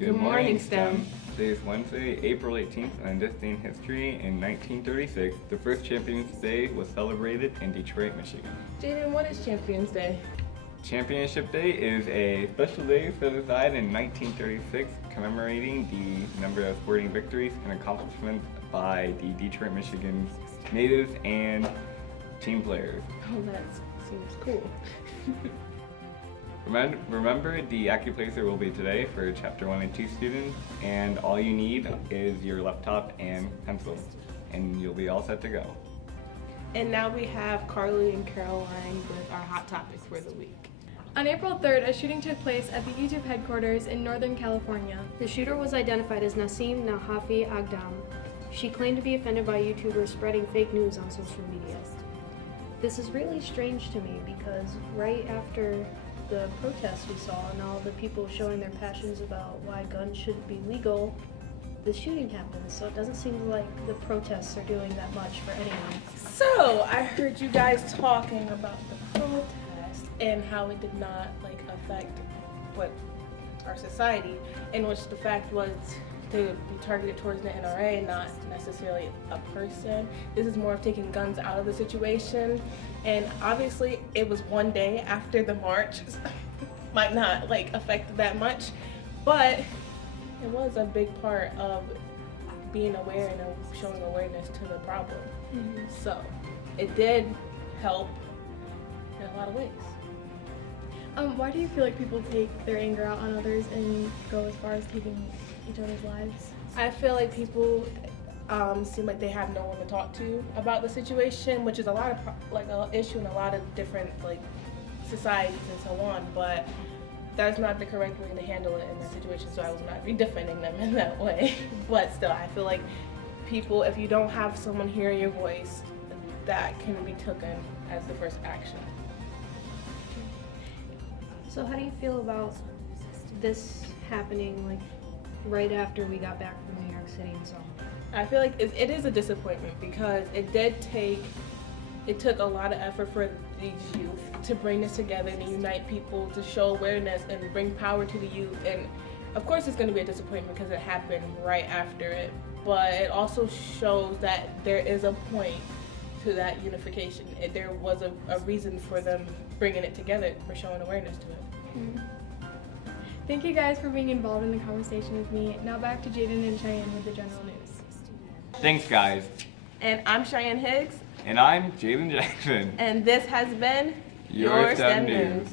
Good morning, STEM. Today is Wednesday, April 18th, and on this day in history, in 1936, the first Champions Day was celebrated in Detroit, Michigan. Jaden, what is Champions Day? Championship Day is a special day set aside in 1936 commemorating the number of sporting victories and accomplishments by the Detroit, Michigan natives and team players. Oh, that seems cool. Remember, the AccuPlacer will be today for Chapter 1 and 2 students, and all you need is your laptop and pencil, and you'll be all set to go. And now we have Carly and Caroline with our hot topic for the week. On April 3rd, a shooting took place at the YouTube headquarters in Northern California. The shooter was identified as Nasim Nahafi Agdam. She claimed to be offended by YouTubers spreading fake news on social media. This is really strange to me because right after the protests we saw and all the people showing their passions about why guns shouldn't be legal, the shooting happens, so it doesn't seem like the protests are doing that much for anyone. So, I heard you guys talking about the protest and how it did not affect our society, in which the fact was to be targeted towards the NRA, not necessarily a person. This is more of taking guns out of the situation, and obviously it was one day after the march. Might not affect that much, but it was a big part of being aware and showing awareness to the problem. Mm-hmm. So it did help in a lot of ways. Why do you feel like people take their anger out on others and go as far as taking each other's lives? I feel like people seem like they have no one to talk to about the situation, which is a lot of an issue in a lot of different societies and so on. But that's not the correct way to handle it in that situation. So I was not defending them in that way. But still, I feel like people, if you don't have someone hearing your voice, that can be taken as the first action. So how do you feel about this happening right after we got back from New York City and so on? I feel like it is a disappointment because it took a lot of effort for these youth to bring this together and unite people, to show awareness and bring power to the youth. And of course it's going to be a disappointment because it happened right after it, but it also shows that there is a point to that unification. There was a reason for them bringing it together, for showing awareness to it. Mm-hmm. Thank you guys for being involved in the conversation with me. Now back to Jaden and Cheyenne with the general news. Thanks, guys. And I'm Cheyenne Higgs. And I'm Jalen Jackson. And this has been Your STEM News.